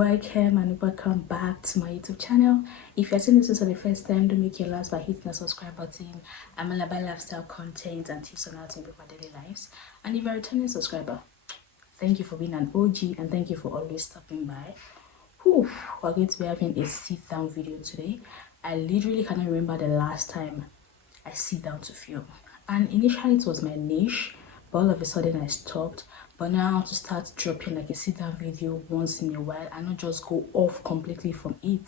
Welcome and welcome back to my YouTube channel. If you're seeing this for the first time, don't make your last by hitting the subscribe button. I'm all about lifestyle content and tips on how to improve our daily lives. And if you're a returning subscriber, thank you for being an OG and thank you for always stopping by. Whew, we're going to be having a sit down video today. I literally cannot remember the last time I sit down to film. And initially it was my niche, but all of a sudden I stopped. But now I want to start dropping like a sit down video once in a while and not just go off completely from it.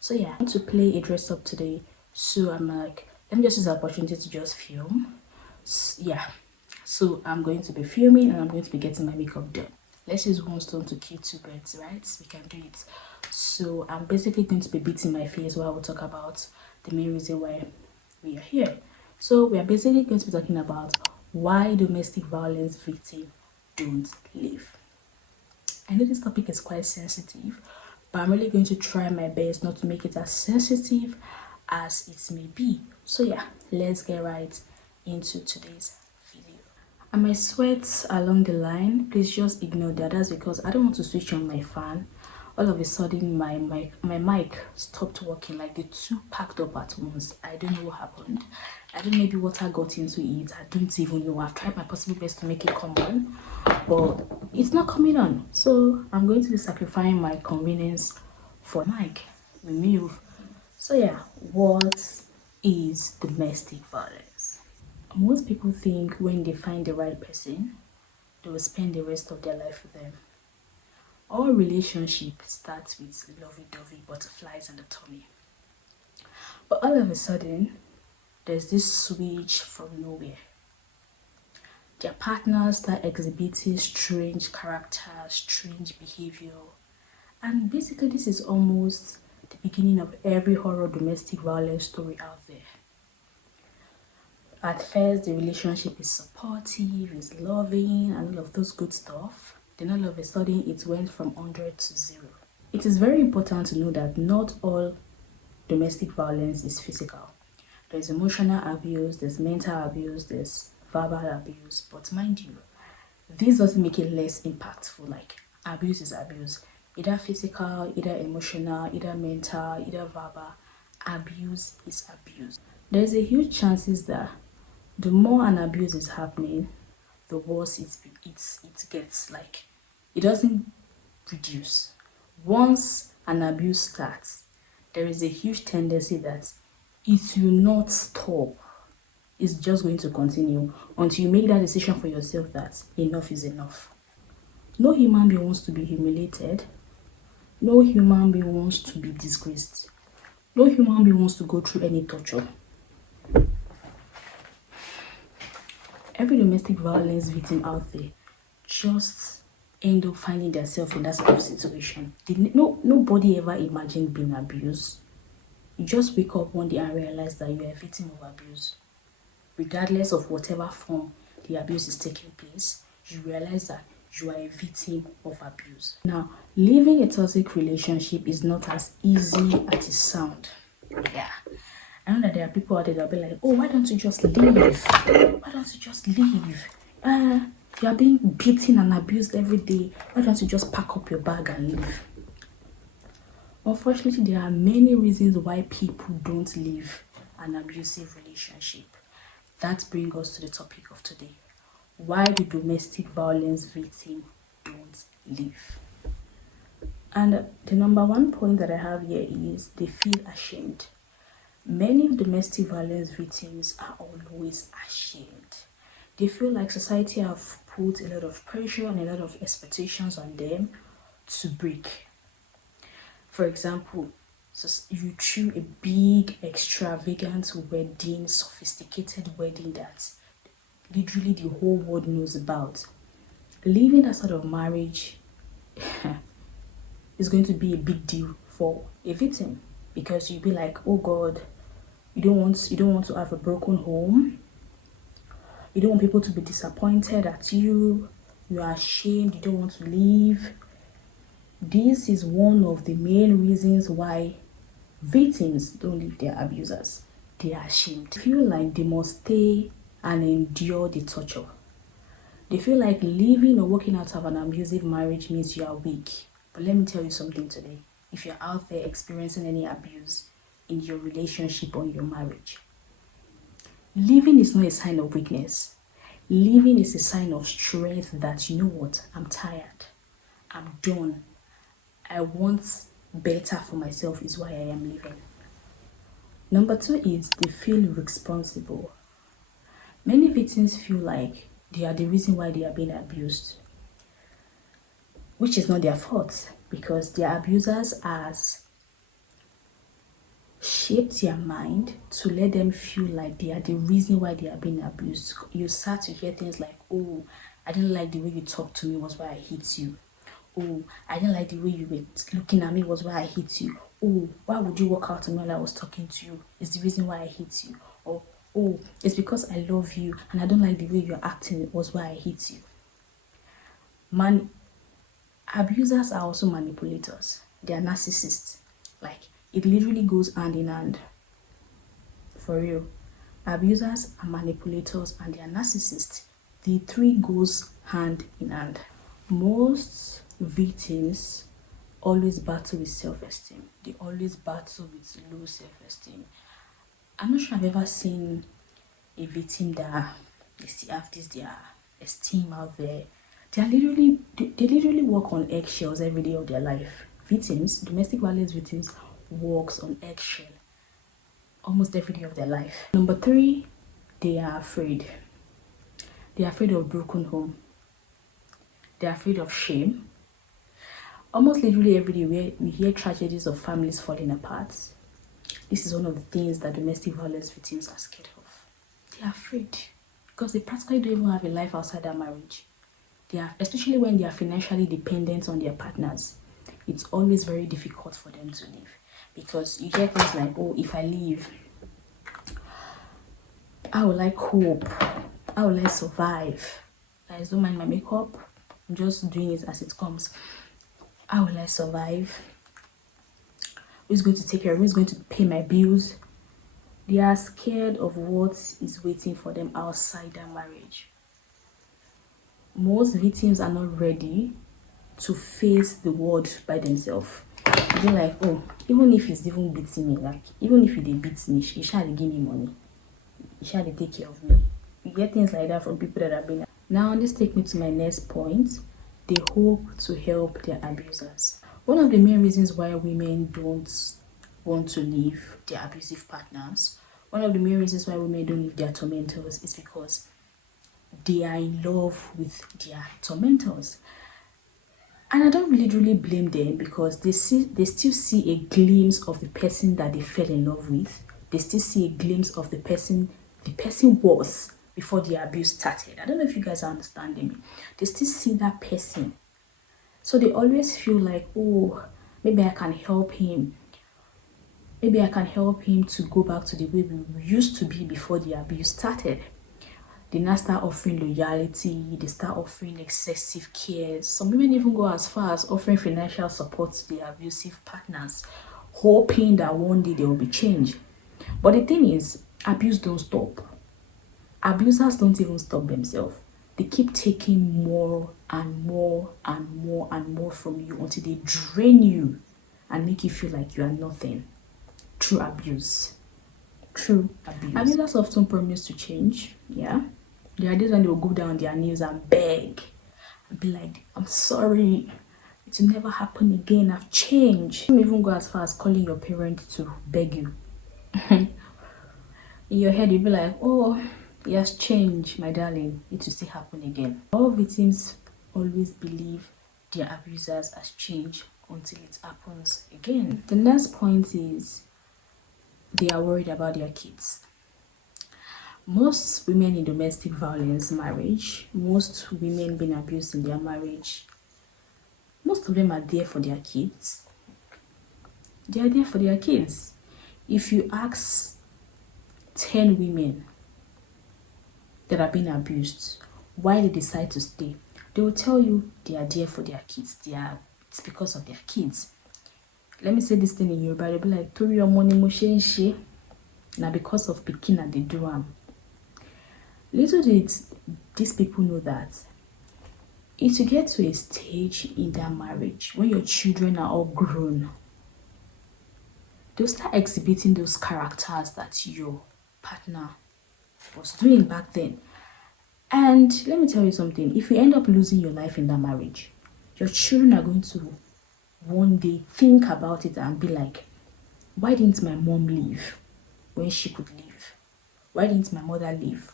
So yeah, I want to play a dress up today. So I'm like, let me just use the opportunity to just film. So I'm going to be filming and I'm going to be getting my makeup done. Let's use one stone to kill two birds, right? We can do it. So I'm basically going to be beating my face while we'll talk about the main reason why we are here. So we are basically going to be talking about why domestic violence victims don't leave. I know this topic is quite sensitive, but I'm really going to try my best not to make it as sensitive as it may be. So yeah, let's get right into today's video. I might sweat along the line. Please just ignore that. That's because I don't want to switch on my fan. All of a sudden my mic stopped working, like the two packed up at once. I don't know what happened. I don't know, maybe water got into it. I don't even know. I've tried my possible best to make it come on, but it's not coming on. So I'm going to be sacrificing my convenience for mic. We move. So yeah, what is domestic violence? Most people think when they find the right person, they will spend the rest of their life with them. All relationship starts with lovey-dovey, butterflies and the tummy. But all of a sudden, there's this switch from nowhere. Their partners start exhibiting strange characters, strange behavior. And basically, this is almost the beginning of every horror domestic violence story out there. At first, the relationship is supportive, is loving, and all of those good stuff. Then all of a sudden it went from 100 to 0. It is very important to know that not all domestic violence is physical. There's emotional abuse, there's mental abuse, there's verbal abuse. But mind you, this doesn't make it less impactful. Like, abuse is abuse. Either physical, either emotional, either mental, either verbal. Abuse is abuse. There's a huge chances that the more an abuse is happening, the worse it gets. Like, it doesn't reduce. Once an abuse starts, there is a huge tendency that it will not stop. It's just going to continue until you make that decision for yourself that enough is enough. No human being wants to be humiliated. No human being wants to be disgraced. No human being wants to go through any torture. Every domestic violence victim out there just end up finding themselves in that sort of situation. Nobody ever imagined being abused. You just wake up one day and realize that you are a victim of abuse. Regardless of whatever form the abuse is taking place, you realize that you are a victim of abuse. Now, leaving a toxic relationship is not as easy as it sounds. Yeah. I know that there are people out there that will be like, oh, why don't you just leave? Why don't you just leave? You are being beaten and abused every day. Why don't you just pack up your bag and leave? Unfortunately, there are many reasons why people don't leave an abusive relationship. That brings us to the topic of today. Why do domestic violence victims don't leave? And the number one point that I have here is they feel ashamed. Many domestic violence victims are always ashamed. They feel like society have put a lot of pressure and a lot of expectations on them to break. For example, you threw a big, extravagant wedding, sophisticated wedding that literally the whole world knows about. Leaving that sort of marriage is going to be a big deal for a victim, because you'll be like, oh God, you don't want to have a broken home. You don't want people to be disappointed at you. You are ashamed. You don't want to leave. This is one of the main reasons why victims don't leave their abusers. They are ashamed. They feel like they must stay and endure the torture. They feel like leaving or walking out of an abusive marriage means you are weak. But let me tell you something today. If you're out there experiencing any abuse in your relationship or your marriage, leaving is not a sign of weakness. Leaving is a sign of strength that, you know what, I'm tired. I'm done. I want better for myself is why I am leaving. Number 2 is they feel responsible. Many victims feel like they are the reason why they are being abused, which is not their fault because their abusers has shaped their mind to let them feel like they are the reason why they are being abused. You start to hear things like, oh, I didn't like the way you talked to me was why I hit you. Oh, I didn't like the way you were looking at me was why I hit you. Oh, why would you walk out to me while I was talking to you? It's the reason why I hit you. Or, oh, it's because I love you and I don't like the way you're acting was why I hit you. Abusers are also manipulators. They are narcissists. Like, it literally goes hand in hand. For real. Abusers are manipulators and they are narcissists. The 3 goes hand in hand. Most victims always battle with self-esteem. They always battle with low self-esteem. I'm not sure I've ever seen a victim that they still have their esteem out there. They literally walk on eggshells every day of their life. Victims, domestic violence victims, walks on eggshell almost every day of their life. Number 3, they are afraid. They are afraid of broken home. They are afraid of shame. Almost literally every day we hear tragedies of families falling apart. This is one of the things that domestic violence victims are scared of. They are afraid because they practically don't even have a life outside their marriage. Especially when they are financially dependent on their partners. It's always very difficult for them to leave because you hear things like, oh, if I leave, how will I cope? How will I survive? Guys, don't mind my makeup. I'm just doing it as it comes. How will I survive? Who's going to take care of me? Who's going to pay my bills? They are scared of what is waiting for them outside their marriage. Most victims are not ready to face the world by themselves. They're like, oh, even if he's even beating me, like, even if he beats me, he shall give me money. He shall take care of me. You get things like that from people that have been. Now, this takes me to my next point. They hope to help their abusers. One of the main reasons why women don't want to leave their abusive partners, one of the main reasons why women don't leave their tormentors is because they are in love with their tormentors. And I don't really blame them because they still see a glimpse of the person that they fell in love with. They still see a glimpse of the person was before the abuse started. I don't know if you guys are understanding me. They still see that person. So they always feel like, oh, maybe I can help him. Maybe I can help him to go back to the way we used to be before the abuse started. They now start offering loyalty, they start offering excessive care. Some women even go as far as offering financial support to their abusive partners, hoping that one day there will be change. But the thing is, abuse don't stop. Abusers don't even stop themselves. They keep taking more and more and more and more from you until they drain you and make you feel like you are nothing. True abuse. True abuse. Abusers often promise to change, yeah. There are days when they will go down on their knees and beg and be like, I'm sorry, it will never happen again, I've changed. You even go as far as calling your parent to beg you. In your head, you'll be like, oh, he has changed, my darling, it will still happen again. All victims always believe their abusers has changed until it happens again. The next point is they are worried about their kids. Most women in domestic violence marriage, most women being abused in their marriage, most of them are there for their kids. They are there for their kids. If you ask 10 women that are being abused why they decide to stay, they will tell you they are there for their kids. It's because of their kids. Let me say this thing in Yoruba. They'll be like, "Tori omoni mo she nse." Now because of pikin and they do am. Little did these people know that is to get to a stage in that marriage when your children are all grown. They'll start exhibiting those characters that your partner was doing back then. And let me tell you something, if you end up losing your life in that marriage, your children are going to one day think about it and be like, why didn't my mom leave when she could leave? Why didn't my mother leave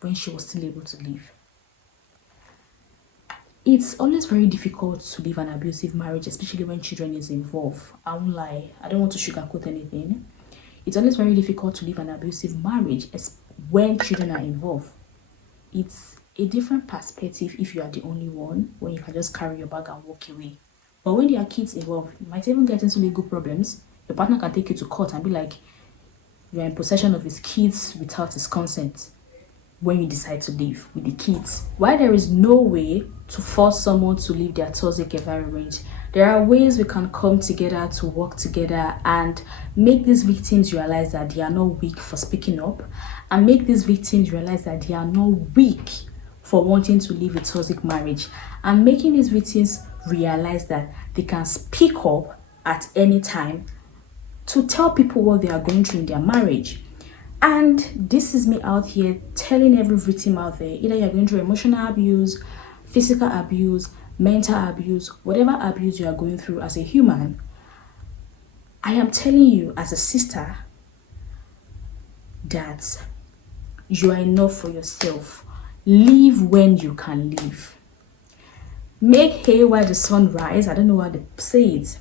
when she was still able to leave? It's always very difficult to leave an abusive marriage, especially when children is involved. I won't lie, I don't want to sugarcoat anything. It's always very difficult to leave an abusive marriage when children are involved. It's a different perspective if you are the only one, when you can just carry your bag and walk away. But when there are kids involved, you might even get into legal problems. Your partner can take you to court and be like, you are in possession of his kids without his consent when you decide to live with the kids. While there is no way to force someone to leave their toxic environment, there are ways we can come together to work together and make these victims realize that they are not weak for speaking up, and make these victims realize that they are not weak for wanting to leave a toxic marriage, and making these victims realize that they can speak up at any time to tell people what they are going through in their marriage. And this is me out here telling every victim out there, either you're going through emotional abuse, physical abuse, mental abuse, whatever abuse you are going through as a human, I am telling you as a sister that you are enough for yourself. Leave when you can leave. Make hay while the sun rises. I don't know how they say it.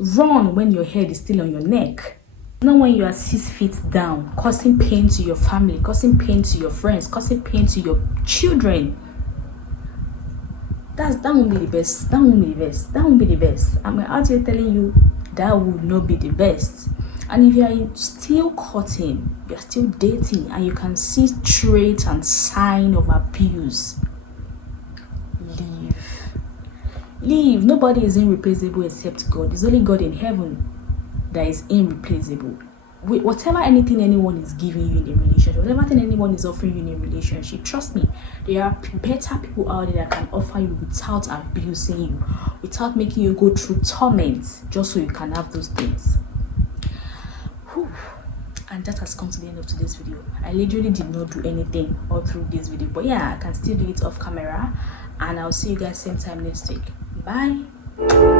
Run when your head is still on your neck. Not when you are 6 feet down, causing pain to your family, causing pain to your friends, causing pain to your children. That won't be the best. That won't be the best. That won't be the best. I'm out here telling you that would not be the best. And if you are still courting, you're still dating, and you can see traits and sign of abuse, leave. Leave. Nobody is irreplaceable except God. It's only God in heaven that is irreplaceable. Whatever anything anyone is giving you in a relationship, whatever thing anyone is offering you in a relationship, trust me, there are better people out there that can offer you without abusing you, without making you go through torment, just so you can have those things. Whew. And that has come to the end of today's video. I literally did not do anything all through this video, but yeah, I can still do it off camera, and I'll see you guys same time next week. Bye.